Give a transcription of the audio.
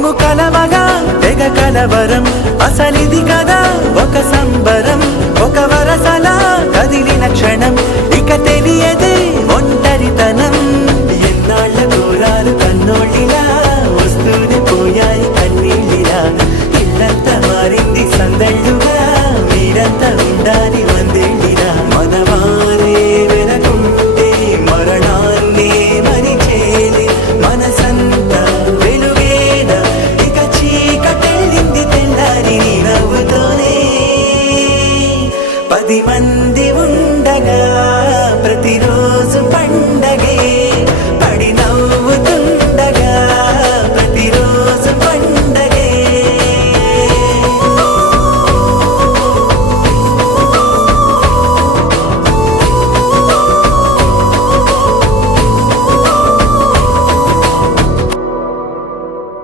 మేము కలవగా తెగ కలవరం అసలిది కదా ఒక సంబరం ఒక వరసలా కదిలిన క్షణం